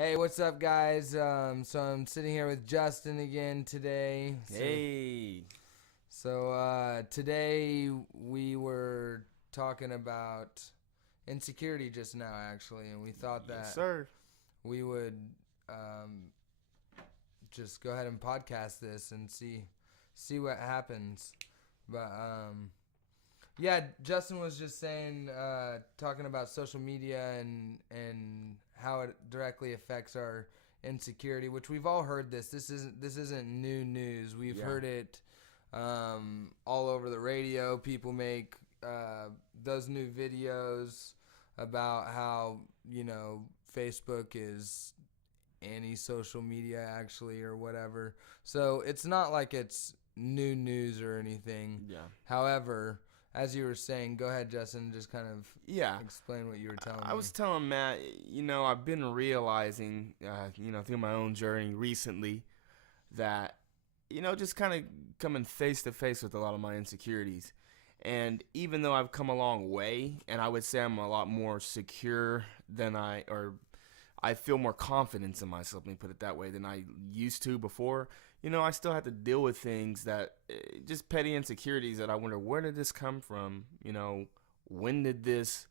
Hey, what's up, guys? So I'm sitting here with Justin again today. Hey. Today we were talking about insecurity just now, actually, and we thought Yes, that sir. we would um, just go ahead and podcast this and see what happens. But yeah, Justin was just saying, talking about social media and how it directly affects our insecurity, which we've all heard this. This isn't new news. We've Yeah. heard it all over the radio. People make those new videos about how Facebook is anti-social media actually or whatever. So it's not like it's new news or anything. Yeah. However, as you were saying, go ahead, Justin, just kind of Yeah. explain what you were telling I me. was telling Matt, I've been realizing, through my own journey recently that, just kind of coming face to face with a lot of my insecurities. And even though I've come a long way, and I would say I'm a lot more secure or I feel more confidence in myself, let me put it that way, than I used to before. I still have to deal with things that just petty insecurities that I wonder, where did this come from? When did this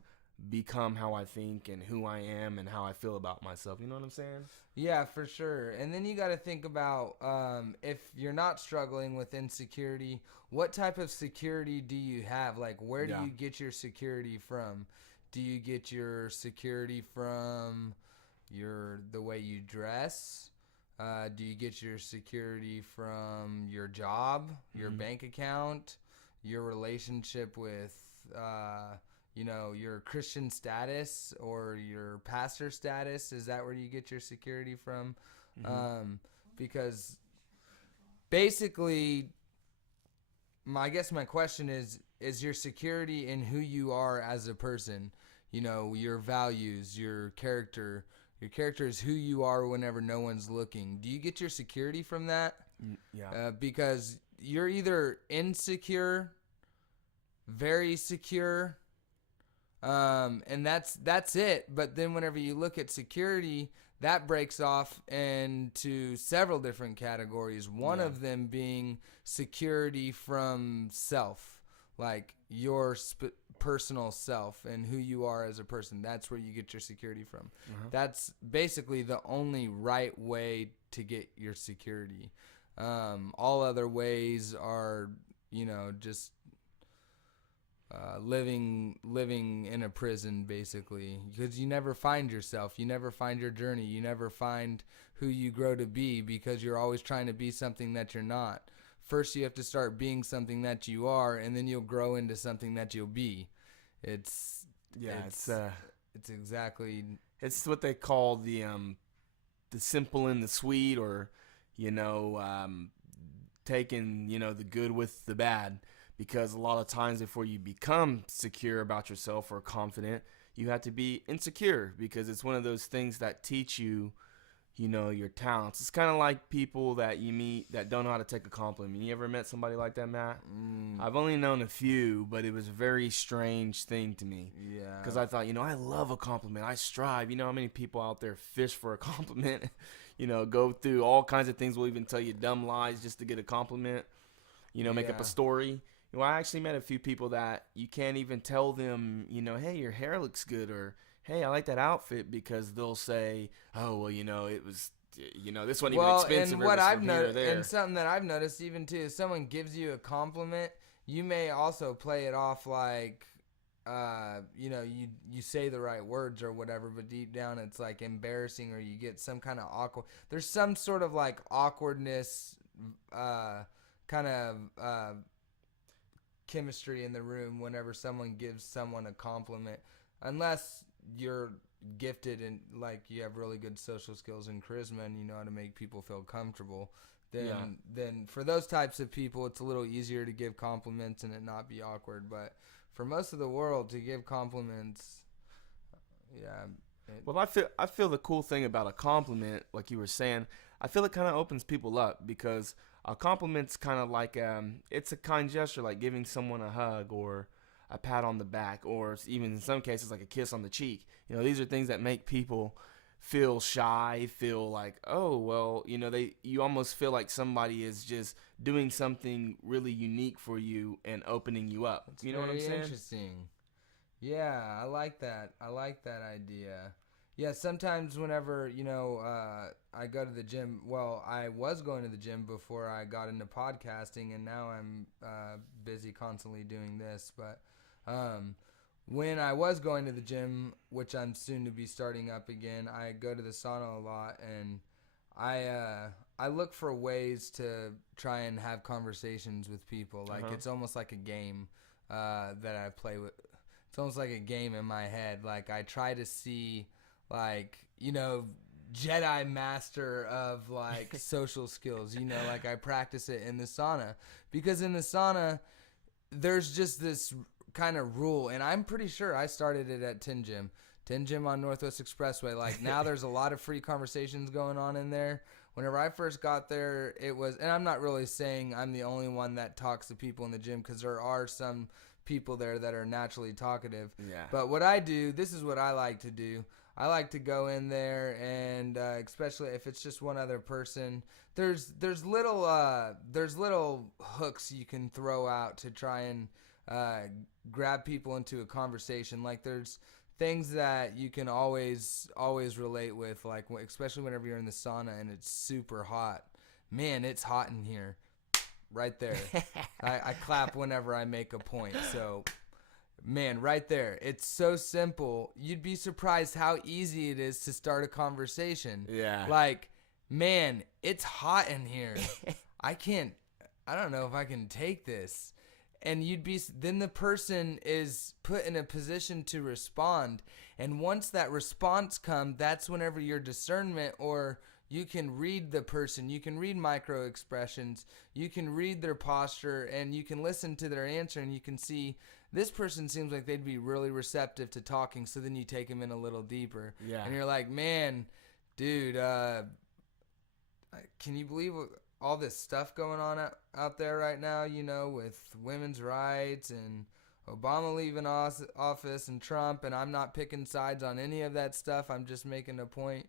become how I think and who I am and how I feel about myself? You know what I'm saying? Yeah, for sure. And then you got to think about if you're not struggling with insecurity, what type of security do you have? Like, where do Yeah. you get your security from? Do you get your security from the way you dress? Do you get your security from your job, your Mm-hmm. bank account, your relationship with, your Christian status or your pastor status? Is that where you get your security from? Mm-hmm. Because basically, I guess my question is your security in who you are as a person, your values, your character. Your character is who you are whenever no one's looking. Do you get your security from that? Yeah. Because you're either insecure, very secure, and that's it. But then whenever you look at security, that breaks off into several different categories. One Yeah. of them being security from self, like your personal self and who you are as a person. That's where you get your security from. Uh-huh. That's basically the only right way to get your security. All other ways are, just living in a prison, basically, because you never find yourself, you never find your journey, you never find who you grow to be, because you're always trying to be something that you're not. First you have to start being something that you are, and then you'll grow into something that you'll be. it's Yeah. it's it's exactly. It's what they call the simple and the sweet, or you know um, taking the good with the bad, because a lot of times before you become secure about yourself or confident, you have to be insecure, because it's one of those things that teach you your talents. It's kind of like people that you meet that don't know how to take a compliment. You ever met somebody like that, Matt? mm, I've only known a few, but it was a very strange thing to me, yeah. because I thought, I love a compliment. I strive. You know how many people out there fish for a compliment? Go through all kinds of things. Will even tell you dumb lies just to get a compliment. Make up Yeah. a story. I actually met a few people that you can't even tell them, hey, your hair looks good, or hey, I like that outfit, because they'll say, oh, well, it was, this wasn't even Well, expensive, and or it what was I've from here or noticed, and there. something that I've noticed even too, if someone gives you a compliment, you may also play it off like, you say the right words or whatever, but deep down it's like embarrassing, or you get some kind of awkward. There's some sort of like awkwardness, kind of chemistry in the room whenever someone gives someone a compliment, unless you're gifted and like you have really good social skills and charisma and you know how to make people feel comfortable. then Yeah. then for those types of people it's a little easier to give compliments and it not be awkward. But for most of the world, to give compliments, yeah, Well, I feel the cool thing about a compliment, like you were saying, I feel it kind of opens people up, because a compliment's kind of like it's a kind gesture, like giving someone a hug or a pat on the back, or even in some cases like a kiss on the cheek. These are things that make people feel shy, feel like, oh, well, you almost feel like somebody is just doing something really unique for you and opening you up. That's You know what I'm very saying? interesting. Yeah, I like that. I like that idea. Yeah, sometimes whenever, I go to the gym, well, I was going to the gym before I got into podcasting, and now I'm busy constantly doing this. But when I was going to the gym, which I'm soon to be starting up again, I go to the sauna a lot, and I look for ways to try and have conversations with people. Like, it's almost like a game that I play with. It's almost like a game in my head. Like, I try to see, like, Jedi master of, like, social skills. Like, I practice it in the sauna. Because in the sauna, there's just this kind of rule. And I'm pretty sure I started it at Tin Gym. Tin Gym on Northwest Expressway. Like, now there's a lot of free conversations going on in there. Whenever I first got there, it was... And I'm not really saying I'm the only one that talks to people in the gym, because there are some people there that are naturally talkative. Yeah. But what I do, this is what I like to do. I like to go in there, and especially if it's just one other person, there's little hooks you can throw out to try and grab people into a conversation. Like, there's things that you can always relate with, like especially whenever you're in the sauna and it's super hot. Man, it's hot in here. Right there. I clap whenever I make a point. So, man, right there. It's so simple. You'd be surprised how easy it is to start a conversation. Yeah. Like, man, it's hot in here. I don't know if I can take this. And then the person is put in a position to respond. And once that response comes, that's whenever your discernment, or you can read the person, you can read micro expressions, you can read their posture, and you can listen to their answer, and you can see this person seems like they'd be really receptive to talking, so then you take them in a little deeper. Yeah. And you're like, man, dude, can you believe all this stuff going on out there right now, with women's rights and Obama leaving office and Trump, and I'm not picking sides on any of that stuff. I'm just making a point.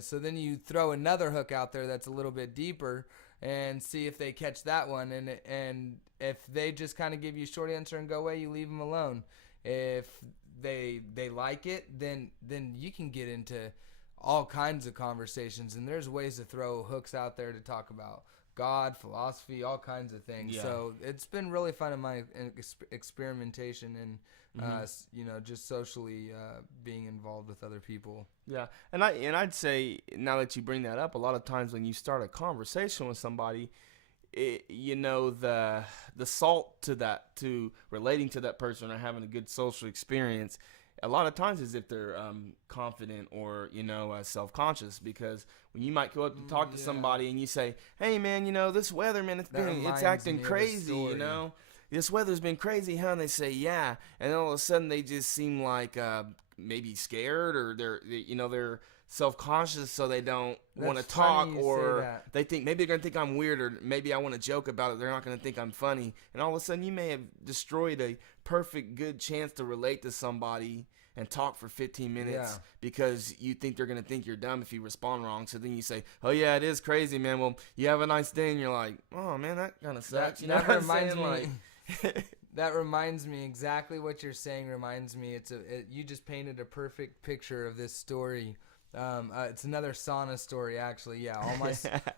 So then you throw another hook out there that's a little bit deeper and see if they catch that one. And if they just kind of give you a short answer and go away, you leave them alone. If they like it, then you can get into all kinds of conversations. And there's ways to throw hooks out there to talk about God, philosophy, all kinds of things. Yeah. So it's been really fun in my experimentation and just socially being involved with other people. Yeah, and I'd say, now that you bring that up, a lot of times when you start a conversation with somebody, the salt to relating to that person or having a good social experience, a lot of times is if they're confident or self-conscious, because when you might go up to talk to somebody and you say, hey man, this weather, man, it's acting crazy, this weather's been crazy, huh? And they say, yeah, and then all of a sudden they just seem like maybe scared, or they're self-conscious, so they don't want to talk, or they think maybe they're gonna think I'm weird, or maybe I want to joke about it, they're not gonna think I'm funny, and all of a sudden you may have destroyed a perfect good chance to relate to somebody and talk for 15 minutes because you think they're gonna think you're dumb if you respond wrong. So then you say, oh yeah, it is crazy, man, well, you have a nice day, and you're like, oh man, that kind of sucks. That reminds me that reminds me exactly what you're saying. Reminds me, you just painted a perfect picture of this story. It's another sauna story, actually. Yeah,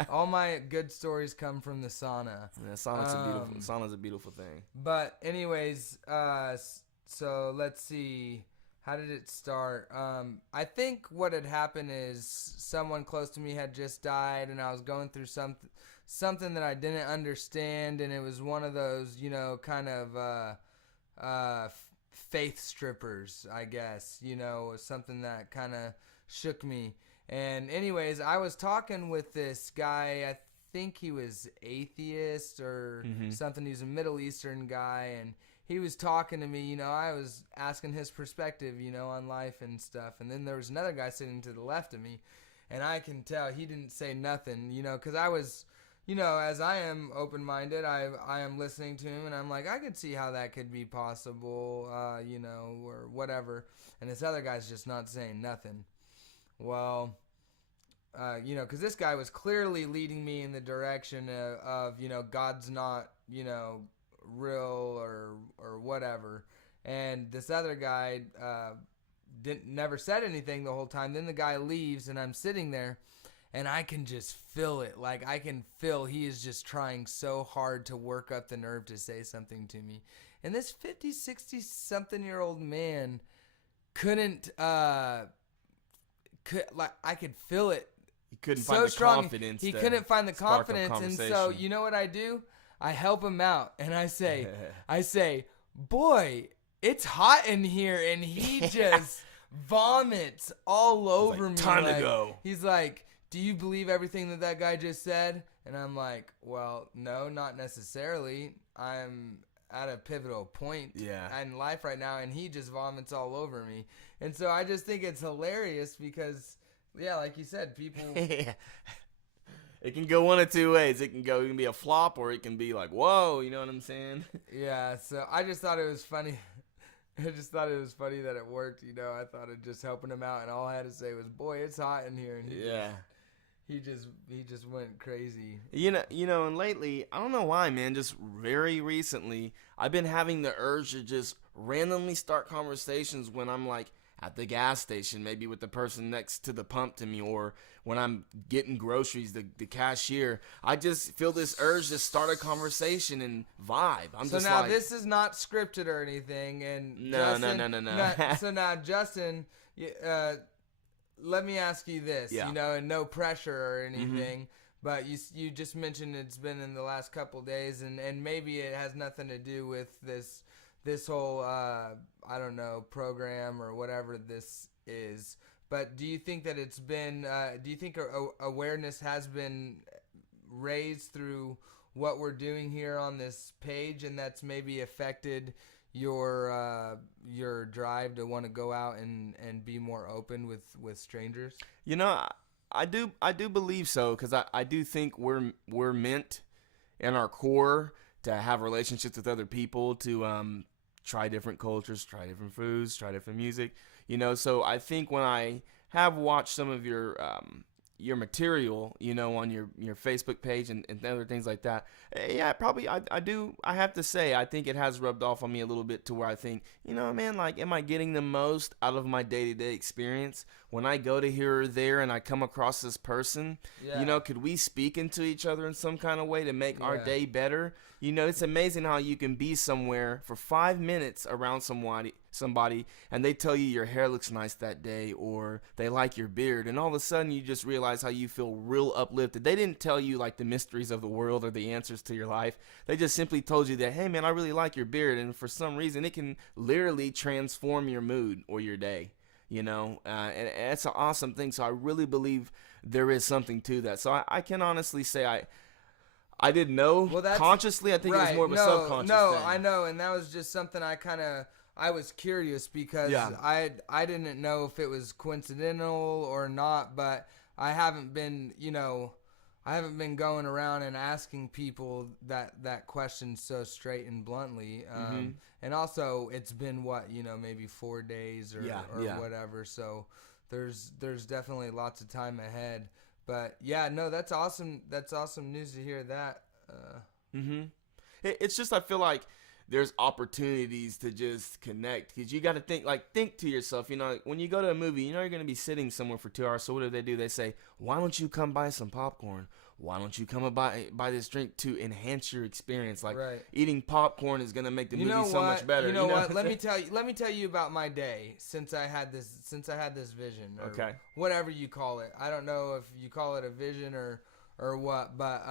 all my good stories come from the sauna. Yeah, sauna's a beautiful thing. But anyways, so let's see. How did it start? I think what had happened is someone close to me had just died, and I was going through something that I didn't understand, and it was one of those, kind of faith strippers, I guess. Something that kind of shook me. And anyways, I was talking with this guy. I think he was atheist or something. He's a Middle Eastern guy, and he was talking to me. I was asking his perspective, on life and stuff. And then there was another guy sitting to the left of me, and I can tell he didn't say nothing, because I was, as I am open-minded, I am listening to him, and I'm like, I could see how that could be possible, or whatever. And this other guy's just not saying nothing. well, because this guy was clearly leading me in the direction of God's not, real or whatever. And this other guy never said anything the whole time. Then the guy leaves, and I'm sitting there, and I can just feel it. Like, I can feel he is just trying so hard to work up the nerve to say something to me. And this 50, 60-something-year-old man couldn't, I could feel it. He couldn't so find the strong. confidence. He couldn't find the spark up confidence. And so, conversation. you know what I do? I help him out, and I say, boy, it's hot in here. And he just vomits all over me. Time to go. He's like, do you believe everything that guy just said? And I'm like, well, no, not necessarily. I'm at a pivotal point in life right now, and he just vomits all over me. And so I just think it's hilarious because, yeah, like you said, people... It can go one of two ways. It can be a flop, or it can be like, whoa, you know what I'm saying? Yeah, so I just thought it was funny. I just thought it was funny that it worked, I thought it just helping him out, and all I had to say was, boy, it's hot in here. And he just went crazy. And lately, I don't know why, man, just very recently, I've been having the urge to just randomly start conversations when I'm like at the gas station, maybe with the person next to the pump to me, or when I'm getting groceries, the cashier. I just feel this urge to start a conversation and vibe. So now this is not scripted or anything, and no. So now, Justin, let me ask you this, and no pressure or anything, but you just mentioned it's been in the last couple days, and maybe it has nothing to do with this whole I don't know, program or whatever this is. But do you think that it's been? Do you think awareness has been raised through what we're doing here on this page, and that's maybe affected your drive to want to go out and be more open with strangers? I do believe so, because I do think we're meant in our core to have relationships with other people, to try different cultures, try different foods, try different music. So I think when I have watched some of your material, on your Facebook page and other things like that, probably I have to say, I think it has rubbed off on me a little bit, to where I think, man, like, am I getting the most out of my day-to-day experience when I go to here or there and I come across this person? Could we speak into each other in some kind of way to make our day better? It's amazing how you can be somewhere for 5 minutes around somebody, and they tell you your hair looks nice that day, or they like your beard, and all of a sudden you just realize how you feel real uplifted. They didn't tell you like the mysteries of the world or the answers to your life. They just simply told you that, hey man, I really like your beard, and for some reason it can literally transform your mood or your day. And it's an awesome thing. So I really believe there is something to that. So I can honestly say I didn't know consciously. I think it was more of a subconscious thing. I know, and that was just something I was curious, because I didn't know if it was coincidental or not, but I haven't been going around and asking people that question so straight and bluntly. And also, it's been maybe 4 days or whatever. So there's definitely lots of time ahead. But yeah, no, that's awesome. That's awesome news to hear that. It's just, I feel like there's opportunities to just connect, because you got to think to yourself, when you go to a movie, you're going to be sitting somewhere for 2 hours. So what do? They say, why don't you come buy some popcorn? Why don't you come and buy this drink to enhance your experience? Eating popcorn is going to make the movie so much better. You know what? Let me tell you about my day since I had this vision, or whatever you call it. I don't know if you call it a vision or what, but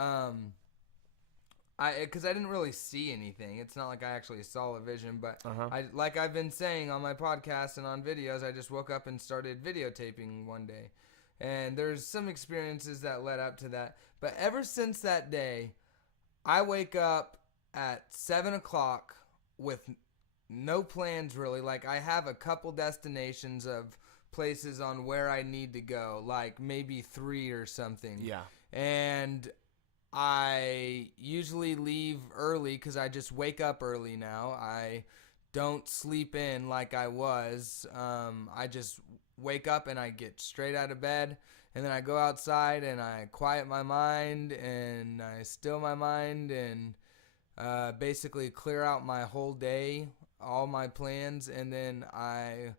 because I didn't really see anything. It's not like I actually saw a vision, but like I've been saying on my podcast and on videos, I just woke up and started videotaping one day. And there's some experiences that led up to that. But ever since that day, I wake up at 7 o'clock with no plans really. Like, I have a couple destinations of places on where I need to go, like maybe 3 or something. Yeah. And I usually leave early because I just wake up early now. I don't sleep in like I was. I just wake up and I get straight out of bed, and then I go outside and I quiet my mind and I still my mind and basically clear out my whole day, all my plans, and then I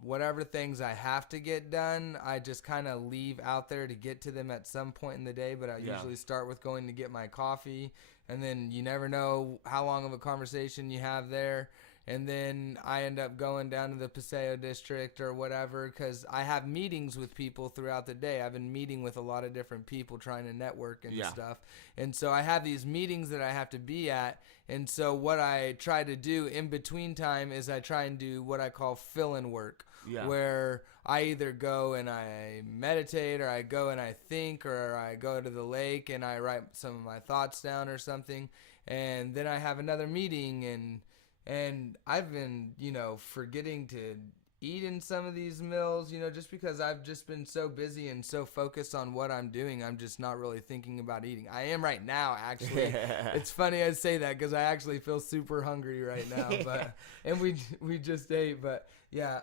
whatever things I have to get done, I just kind of leave out there to get to them at some point in the day. But I usually start with going to get my coffee, and then you never know how long of a conversation you have there. And then I end up going down to the Paseo district or whatever, because I have meetings with people throughout the day. I've been meeting with a lot of different people trying to network and stuff. And so I have these meetings that I have to be at. And so what I try to do in between time is I try and do what I call fill-in work, where I either go and I meditate, or I go and I think, or I go to the lake and I write some of my thoughts down or something. And then I have another meeting, and I've been, forgetting to eat in some of these meals, just because I've just been so busy and so focused on what I'm doing. I'm just not really thinking about eating. I am right now, actually. It's funny I say that because I actually feel super hungry right now. But and we just ate, but yeah.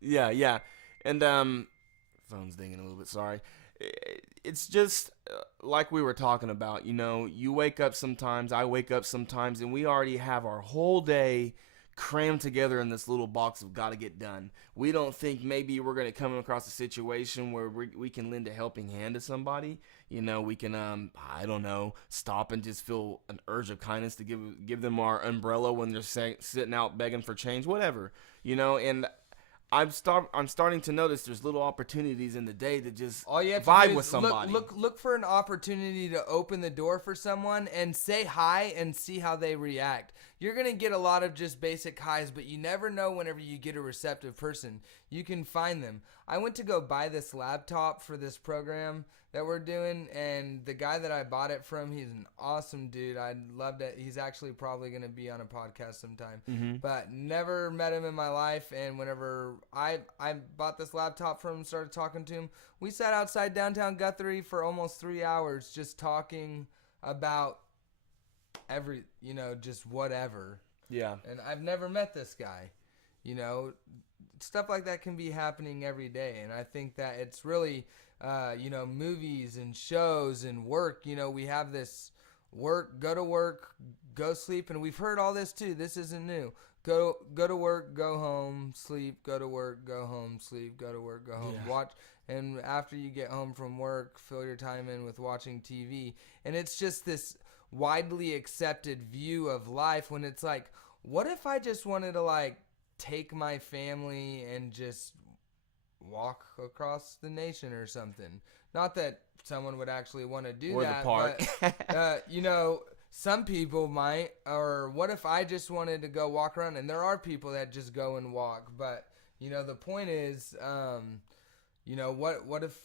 Yeah. And phone's dinging a little bit. Sorry. It's just like we were talking about, you wake up sometimes, I wake up sometimes, and we already have our whole day crammed together in this little box of got to get done. We don't think maybe we're going to come across a situation where we can lend a helping hand to somebody. We can, I don't know, stop and just feel an urge of kindness to give them our umbrella when they're sitting out begging for change, whatever, and I'm starting to notice there's little opportunities in the day to just vibe with somebody. Look for an opportunity to open the door for someone and say hi and see how they react. You're going to get a lot of just basic highs, but you never know whenever you get a receptive person. You can find them. I went to go buy this laptop for this program that we're doing, and the guy that I bought it from, he's an awesome dude. I loved it. He's actually probably going to be on a podcast sometime, but never met him in my life. And whenever I bought this laptop from him, started talking to him, we sat outside downtown Guthrie for almost 3 hours just talking about just whatever. Yeah. And I've never met this guy. Stuff like that can be happening every day. And I think that it's really, movies and shows and work, we have this go to work, go sleep. And we've heard all this too. This isn't new. Go to work, go home, sleep, go to work, go home, sleep, go to work, go home, watch. And after you get home from work, fill your time in with watching TV. And it's just this widely accepted view of life when it's like, what if I just wanted to take my family and just walk across the nation or something? Not that someone would actually want to do that, the park. But some people might. Or what if I just wanted to go walk around? And there are people that just go and walk, but the point is, what if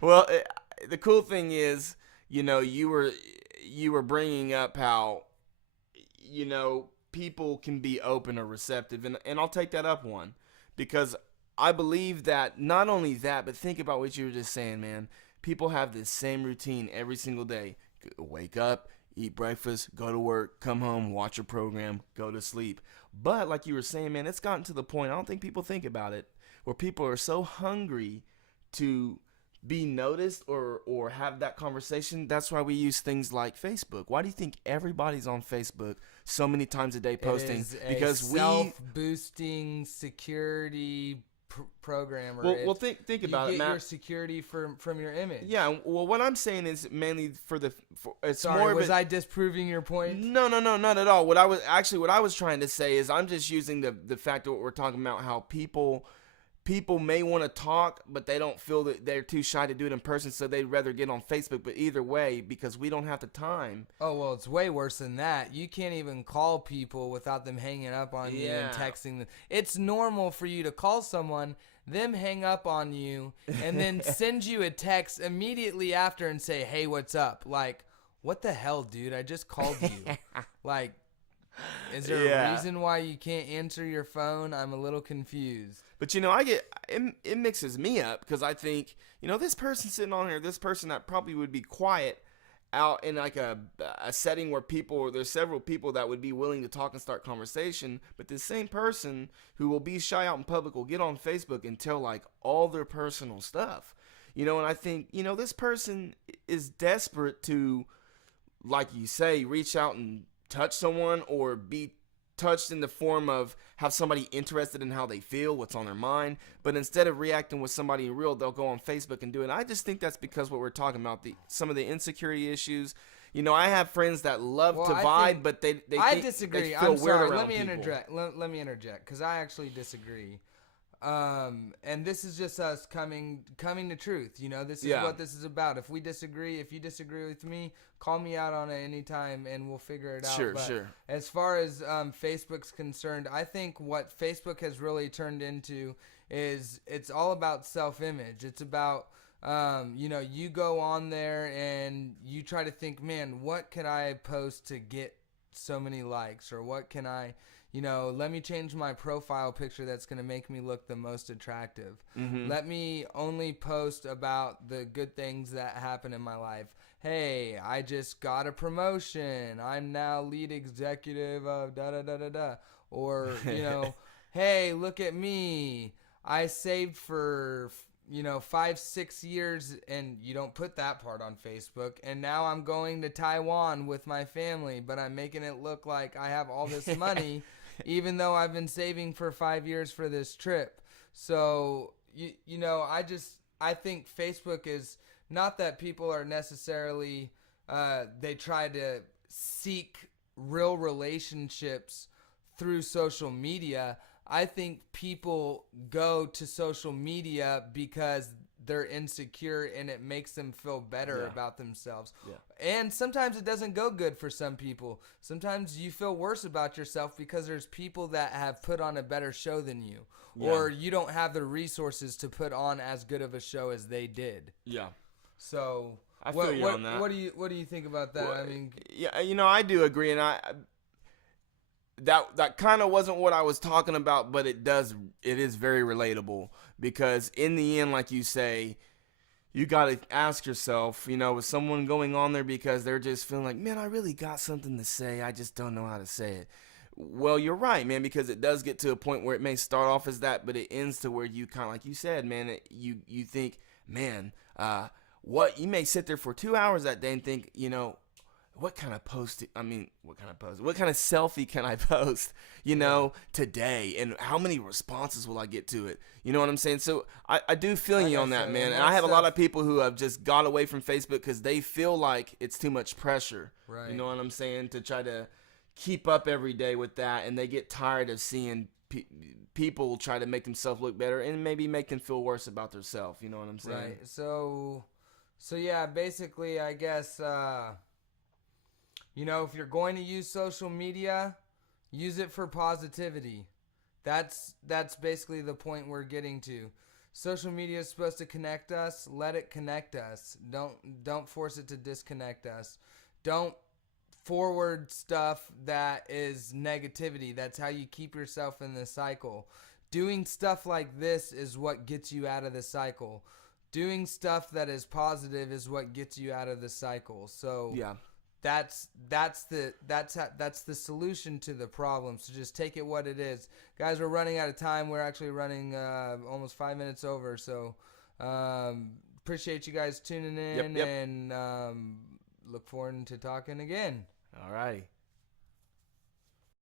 well, the cool thing is, you were bringing up how, people can be open or receptive, and I'll take that up one, because I believe that not only that, but think about what you were just saying, man. People have this same routine every single day. Wake up, eat breakfast, go to work, come home, watch a program, go to sleep. But like you were saying, man, it's gotten to the point, I don't think people think about it, where people are so hungry to be noticed or have that conversation. That's why we use things like Facebook. Why do you think everybody's on Facebook so many times a day posting? It is because a self-boosting security program. Well, think about it, Matt. You get your security from your image. Yeah. Well, what I'm saying is mainly it's Sorry, more of was I disproving your point? No, not at all. What I was trying to say is I'm just using the fact that we're talking about how people may want to talk, but they don't feel that they're too shy to do it in person, so they'd rather get on Facebook. But either way, because we don't have the time. Oh, well, it's way worse than that. You can't even call people without them hanging up on you and texting them. It's normal for you to call someone, them hang up on you, and then send you a text immediately after and say, hey, what's up? Like, what the hell, dude? I just called you. Like, is there a reason why you can't answer your phone? I'm a little confused. But it mixes me up, because I think, this person sitting on here, this person that probably would be quiet, out in like a setting where there's several people that would be willing to talk and start conversation, but this same person who will be shy out in public will get on Facebook and tell like all their personal stuff, and I think, this person is desperate to, like you say, reach out and touch someone or be touched in the form of have somebody interested in how they feel, what's on their mind. But instead of reacting with somebody real, they'll go on Facebook and do it. I just think that's because what we're talking about, some of the insecurity issues. I have friends that love to vibe, but they I disagree. They feel I'm weird sorry. around Let me people. interject. Let me interject because I actually disagree. And this is just us coming to truth. This is what this is about. If you disagree with me, call me out on it anytime and we'll figure it out. Sure. As far as Facebook's concerned, I think what Facebook has really turned into is it's all about self-image. It's about, you go on there and you try to think, man, what could I post to get so many likes, or what can I, let me change my profile picture that's going to make me look the most attractive. Mm-hmm. Let me only post about the good things that happen in my life. Hey, I just got a promotion. I'm now lead executive of da-da-da-da-da. Or, hey, look at me. I saved for 5-6 years, and you don't put that part on Facebook, and now I'm going to Taiwan with my family, but I'm making it look like I have all this money even though I've been saving for 5 years for this trip. So I think Facebook is not that people are necessarily they try to seek real relationships through social media. I think people go to social media because they're insecure and it makes them feel better about themselves. Yeah. And sometimes it doesn't go good for some people. Sometimes you feel worse about yourself because there's people that have put on a better show than you. Yeah. Or you don't have the resources to put on as good of a show as they did. Yeah. So I feel you on that. What do you think about that? Well, I mean, yeah, I do agree, and that kind of wasn't what I was talking about, but it is very relatable, because in the end, like you say, you got to ask yourself, with someone going on there because they're just feeling like, man, I really got something to say, I just don't know how to say it. Well, you're right, man, because it does get to a point where it may start off as that, but it ends to where you kind of, like you said, man, you think, man, what you may sit there for 2 hours that day and think, what kind of selfie can I post, today? And how many responses will I get to it? You know what I'm saying? So I do feel you on that, man. And I have a lot of people who have just got away from Facebook because they feel like it's too much pressure. Right. You know what I'm saying? To try to keep up every day with that. And they get tired of seeing people try to make themselves look better and maybe make them feel worse about themselves. You know what I'm saying? Right. So yeah, basically, I guess, if you're going to use social media, use it for positivity. That's basically the point we're getting to. Social media is supposed to connect us. Let it connect us. Don't force it to disconnect us. Don't forward stuff that is negativity. That's how you keep yourself in the cycle. Doing stuff like this is what gets you out of the cycle. Doing stuff that is positive is what gets you out of the cycle. So yeah. That's the solution to the problem. So just take it what it is. Guys, we're running out of time. We're actually running almost 5 minutes over. So appreciate you guys tuning in. Yep. And look forward to talking again. All righty.